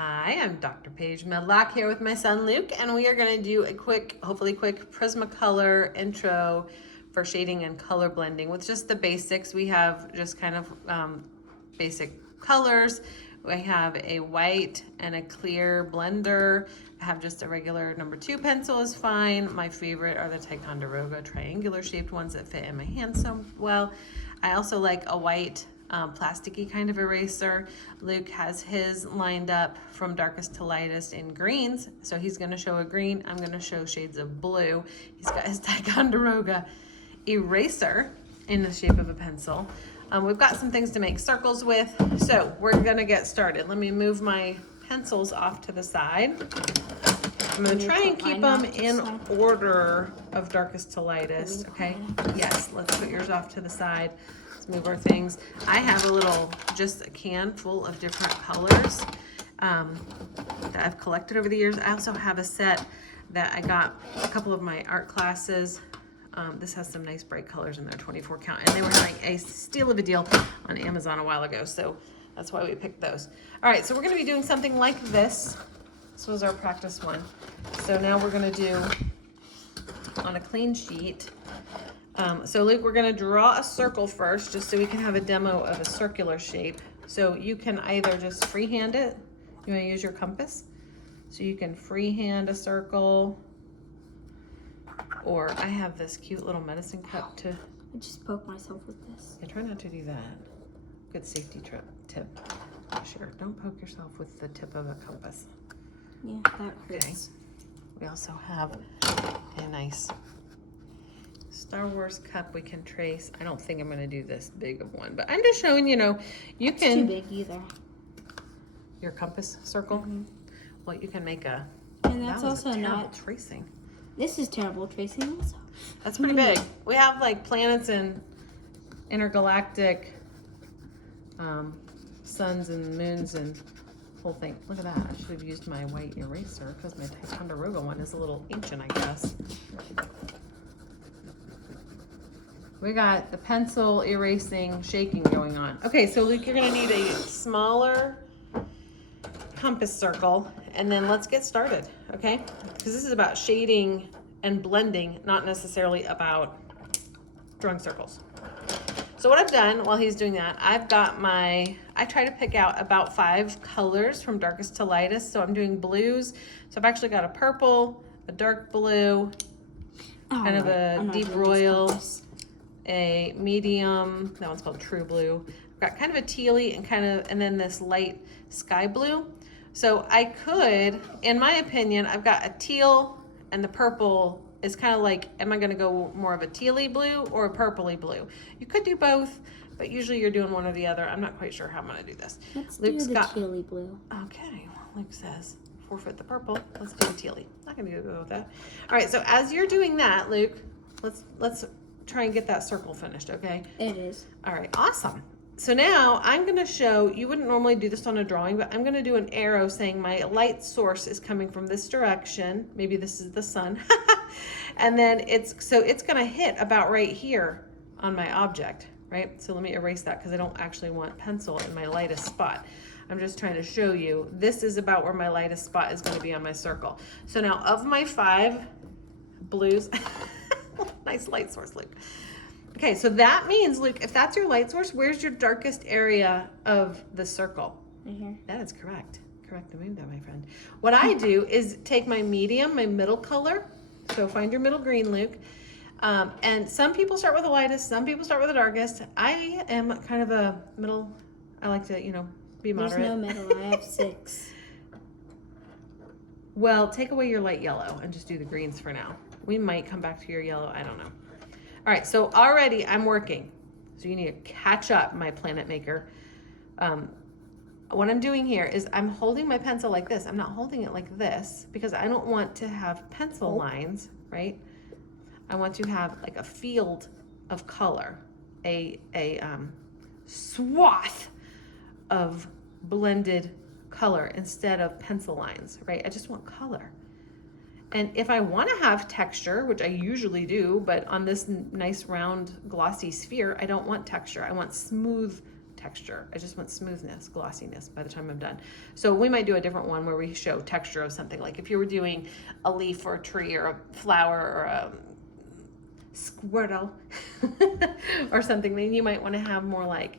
Hi, I'm Dr. Paige Medlock here with my son Luke, and we are going to do a quick, hopefully quick Prismacolor intro for shading and color blending with just the basics. We have just kind of basic colors. We have a white and a clear blender. I have just a regular number 2 pencil is fine. My favorite are the Ticonderoga triangular shaped ones that fit in my hand so well. I also like a white plasticky kind of eraser. Luke has his lined up from darkest to lightest in greens. So he's gonna show a green, I'm gonna show shades of blue. He's got his Ticonderoga eraser in the shape of a pencil. We've got some things to make circles with. So we're gonna get started. Let me move my pencils off to the side. I'm gonna try and keep them in order of darkest to lightest, okay? Yes, let's put yours off to the side. Move our things. I have just a can full of different colors that I've collected over the years. I also have a set that I got a couple of my art classes. This has some nice bright colors in there, 24 count, and they were having a steal of a deal on Amazon a while ago, so that's why we picked those. All right, so we're gonna be doing something like this. This was our practice one. So now we're gonna do on a clean sheet. So Luke, we're gonna draw a circle first, just so we can have a demo of a circular shape. So you can either just freehand it. You wanna use your compass? So you can freehand a circle, or I have this cute little medicine cup to... I just poke myself with this. Yeah, try not to do that. Good safety tip. Sure, don't poke yourself with the tip of a compass. Yeah, that hurts. Okay. We also have a nice Star Wars cup we can trace. I don't think I'm going to do this big of one, but I'm just showing, you can... It's too big either. Your compass circle? Mm-hmm. Well, you can make a... And that's also not... tracing. This is terrible tracing also. That's pretty big. We have like planets and intergalactic suns and moons and whole thing. Look at that. I should have used my white eraser because my Ticonderoga one is a little ancient, I guess. We got the pencil erasing, shaking going on. Okay, so Luke, you're gonna need a smaller compass circle, and then let's get started, okay? Because this is about shading and blending, not necessarily about drawing circles. So what I've done while he's doing that, I try to pick out about 5 colors from darkest to lightest. So I'm doing blues. So I've actually got a purple, a dark blue, kind of a deep royal, a medium, that one's called true blue. I've got kind of a tealy and then this light sky blue. So I could, in my opinion, I've got a teal, and the purple is kind of like, am I gonna go more of a tealy blue or a purpley blue? You could do both, but usually you're doing one or the other. I'm not quite sure how I'm gonna do this. Let's do the tealy blue. Okay, well, Luke says, forfeit the purple. Let's do the tealy. Not gonna go with that. All right, so as you're doing that, Luke, let's try and get that circle finished, okay? It is. All right, awesome. So now I'm gonna show, you wouldn't normally do this on a drawing, but I'm gonna do an arrow saying my light source is coming from this direction. Maybe this is the sun. And then it's gonna hit about right here on my object, right? So let me erase that because I don't actually want pencil in my lightest spot. I'm just trying to show you, this is about where my lightest spot is gonna be on my circle. So now of my 5 blues, nice light source, Luke. Okay, so that means, Luke, if that's your light source, where's your darkest area of the circle? Right here. That is correct. Correct to move that, my friend. What I do is take my medium, my middle color. So find your middle green, Luke. And some people start with the lightest, some people start with the darkest. I am kind of a middle. I like to, be moderate. There's no middle. I have 6. Well, take away your light yellow and just do the greens for now. We might come back to your yellow. I don't know. All right, so already I'm working. So you need to catch up, my planet maker. What I'm doing here is I'm holding my pencil like this. I'm not holding it like this because I don't want to have pencil lines, right? I want to have like a field of color, a swath of blended color instead of pencil lines, right? I just want color. And if I want to have texture, which I usually do, but on this nice round glossy sphere, I don't want texture. I want smooth texture. I just want smoothness, glossiness by the time I'm done. So we might do a different one where we show texture of something. Like if you were doing a leaf or a tree or a flower or a squirtle or something, then you might want to have more like,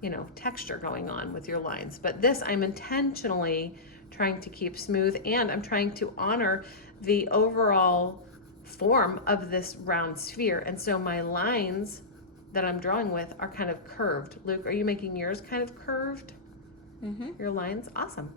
you know, texture going on with your lines. But this, I'm intentionally trying to keep smooth, and I'm trying to honor the overall form of this round sphere. And so my lines that I'm drawing with are kind of curved. Luke, are you making yours kind of curved? Mm-hmm. Your lines? Awesome.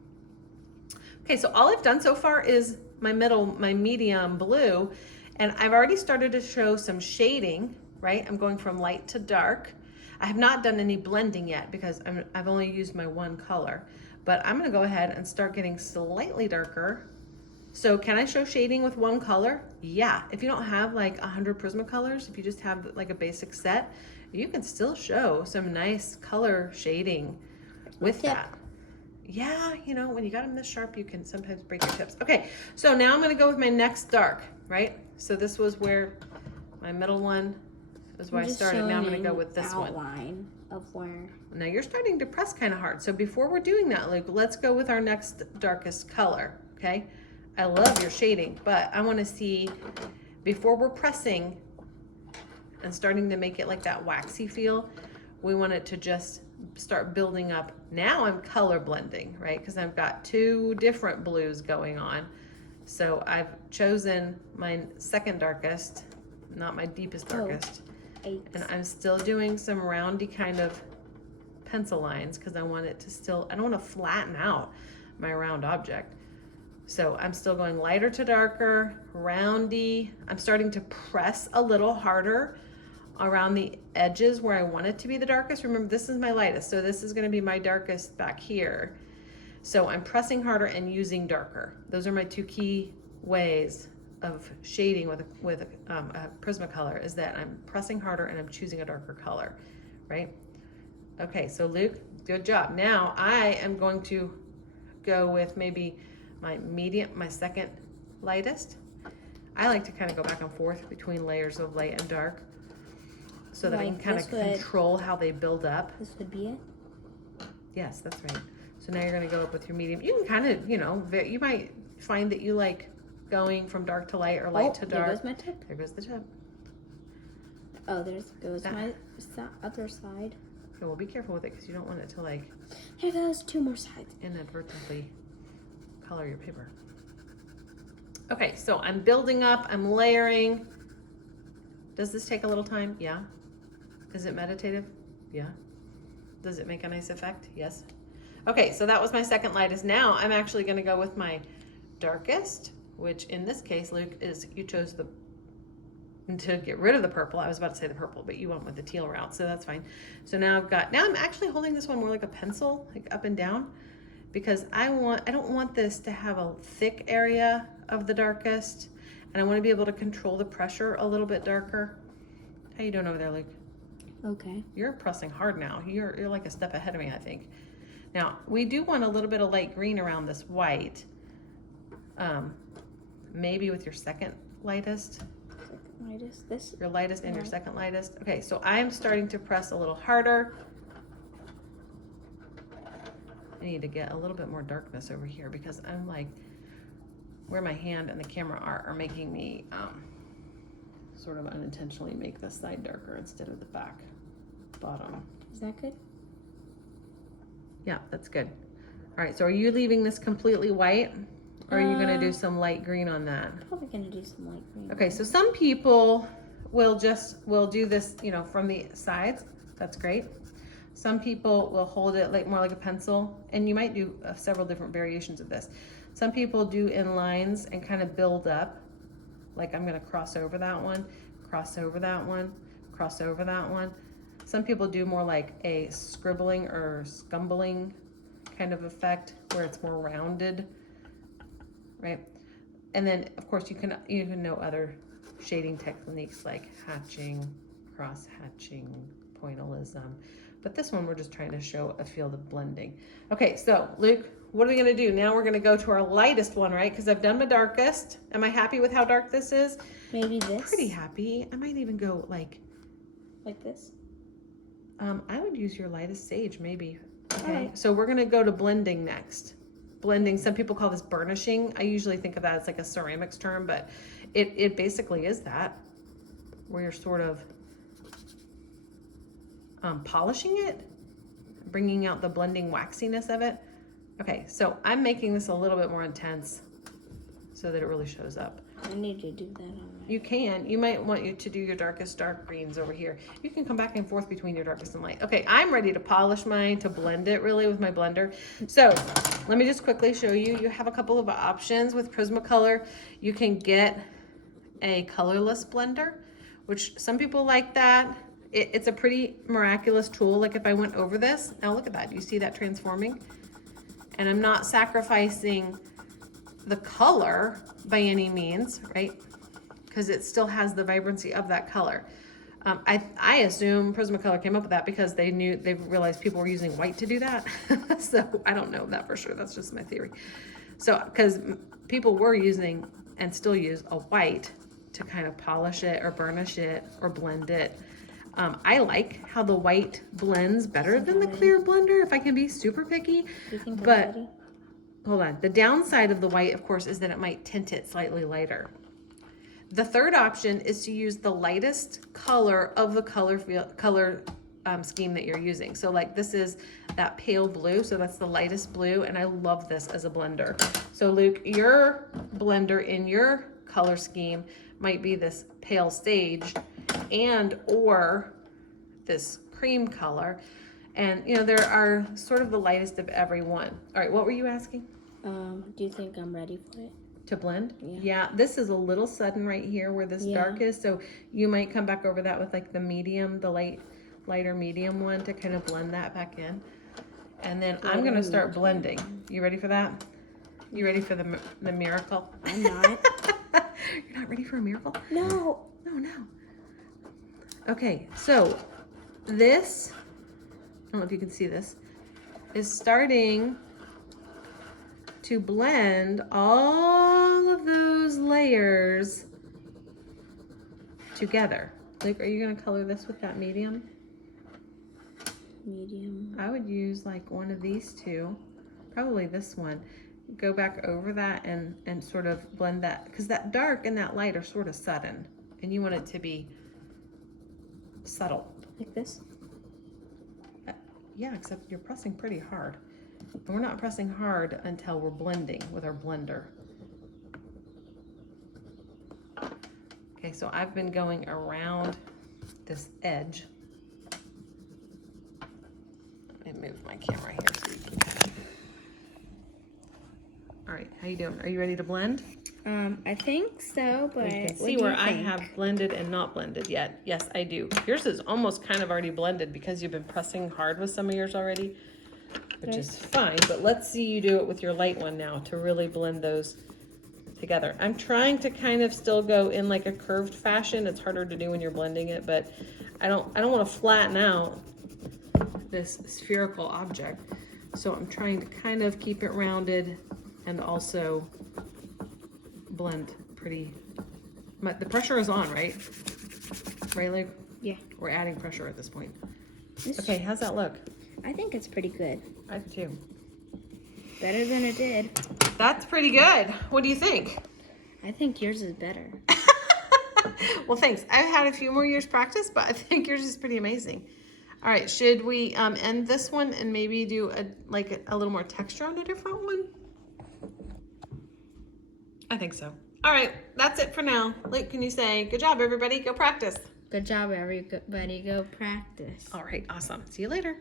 Okay, so all I've done so far is my medium blue, and I've already started to show some shading, right? I'm going from light to dark. I have not done any blending yet because I've only used my one color, but I'm gonna go ahead and start getting slightly darker. So can I show shading with one color? Yeah, if you don't have like 100 Prismacolors, if you just have like a basic set, you can still show some nice color shading with that. Yeah, you know, when you got them this sharp, you can sometimes break your tips. Okay, so now I'm gonna go with my next dark, right? So this was where my middle one is where I started. Now I'm gonna go with this one. Outline of where. Now you're starting to press kind of hard. So before we're doing that, Luke, let's go with our next darkest color, okay? I love your shading, but I wanna see, before we're pressing and starting to make it like that waxy feel, we want it to just start building up. Now I'm color blending, right? Because I've got two different blues going on. So I've chosen my second darkest, not my deepest darkest. And I'm still doing some roundy kind of pencil lines because I want it to still, I don't want to flatten out my round object. So I'm still going lighter to darker, roundy. I'm starting to press a little harder around the edges where I want it to be the darkest. Remember, this is my lightest, so this is going to be my darkest back here. So I'm pressing harder and using darker. Those are my two key ways of shading with a Prismacolor, is that I'm pressing harder and I'm choosing a darker color, right? Okay, so Luke, good job. Now I am going to go with maybe my medium, my second lightest. I like to kind of go back and forth between layers of light and dark so that I can kind of control how they build up. This would be it? Yes, that's right. So now you're gonna go up with your medium. You can kind of, you know, you might find that you like going from dark to light or light to dark. There goes my tip. There goes the tip. Oh, there goes my other side. Okay, well, be careful with it because you don't want it to like There goes two more sides. inadvertently color your paper. Okay, so I'm building up, I'm layering. Does this take a little time? Yeah. Is it meditative? Yeah. Does it make a nice effect? Yes. Okay, so that was my second lightest. Now I'm actually gonna go with my darkest, which in this case, Luke, is you chose to get rid of the purple. I was about to say the purple, but you went with the teal route, so that's fine. So now I'm actually holding this one more like a pencil, like up and down, because I don't want this to have a thick area of the darkest, and I want to be able to control the pressure a little bit darker. How you doing over there, Luke? Okay. You're pressing hard now. You're like a step ahead of me, I think. Now, we do want a little bit of light green around this white. Maybe with your second lightest. Lightest, this? Your lightest and your second lightest. Okay, so I'm starting to press a little harder. I need to get a little bit more darkness over here because I'm like, where my hand and the camera are making me sort of unintentionally make this side darker instead of the back bottom. Is that good? Yeah, that's good. All right, so are you leaving this completely white? Or are you gonna do some light green on that? Probably gonna do some light green. Okay, so some people will do this, you know, from the sides. That's great. Some people will hold it like more like a pencil, and you might do several different variations of this. Some people do in lines and kind of build up. Like I'm gonna cross over that one, cross over that one, cross over that one. Some people do more like a scribbling or scumbling kind of effect where it's more rounded, right? And then of course you can know other shading techniques like hatching, cross hatching, pointillism. But this one we're just trying to show a field of blending. Okay, so Luke, what are we gonna do? Now we're gonna go to our lightest one, right? Because I've done my darkest. Am I happy with how dark this is? Maybe this. Pretty happy. I might even go like this? I would use your lightest sage, maybe. Okay, Alright. so we're gonna go to blending next. Blending, some people call this burnishing. I usually think of that as like a ceramics term, but it basically is that, where you're sort of polishing it, bringing out the blending waxiness of it. Okay, so I'm making this a little bit more intense so that it really shows up. I need to do that already. You can. You might want you to do your darkest dark greens over here. You can come back and forth between your darkest and light. Okay, I'm ready to polish mine, to blend it really with my blender. So let me just quickly show you. You have a couple of options with Prismacolor. You can get a colorless blender, which some people like that. It's a pretty miraculous tool. Like if I went over this, now look at that. Do you see that transforming? And I'm not sacrificing the color by any means, right? Because it still has the vibrancy of that color. I assume Prismacolor came up with that because they realized people were using white to do that. So I don't know that for sure. That's just my theory. So because people were using and still use a white to kind of polish it or burnish it or blend it. I like how the white blends better than the clear blender if I can be super picky. Do you think I'm But ready? hold on. The downside of the white, of course, is that it might tint it slightly lighter. The third option is to use the lightest color of the color scheme that you're using. So like this is that pale blue, so that's the lightest blue, and I love this as a blender. So Luke, your blender in your color scheme might be this pale sage and or this cream color. And you know, there are sort of the lightest of every one. All right, what were you asking? Do you think I'm ready for it? To blend? Yeah. This is a little sudden right here where this Yeah. dark is, so you might come back over that with like the medium, the lighter medium one to kind of blend that back in. And then I'm gonna start blending. You ready for that? You ready for the miracle? I'm not. You're not ready for a miracle? No. No. Okay, so this, I don't know if you can see this, is starting to blend all of those layers together. Like, are you gonna color this with that medium? Medium. I would use like one of these two, probably this one. Go back over that and sort of blend that, because that dark and that light are sort of sudden, and you want it to be subtle. Like this? Yeah, except you're pressing pretty hard. And we're not pressing hard until we're blending with our blender. Okay, so I've been going around this edge. Let me move my camera here so you can kind of... All right, how you doing? Are you ready to blend? I think so, but You can what see do where you I think? have blended and not blended yet. Yes, I do. Yours is almost kind of already blended because you've been pressing hard with some of yours already, which is fine. But let's see you do it with your light one now to really blend those together. I'm trying to kind of still go in like a curved fashion. It's harder to do when you're blending it, but I don't want to flatten out this spherical object. So I'm trying to kind of keep it rounded and also blend pretty much. The pressure is on, right? Right, Luke? Yeah. We're adding pressure at this point. This- Okay, how's that look? I think it's pretty good. I do too. Better than it did. That's pretty good. What do you think? I think yours is better. Well, thanks. I've had a few more years practice, but I think yours is pretty amazing. All right, should we end this one and maybe do a little more texture on a different one? I think so. All right, that's it for now. Luke, can you say, good job, everybody, go practice. Good job, everybody. Go practice. All right, awesome. See you later.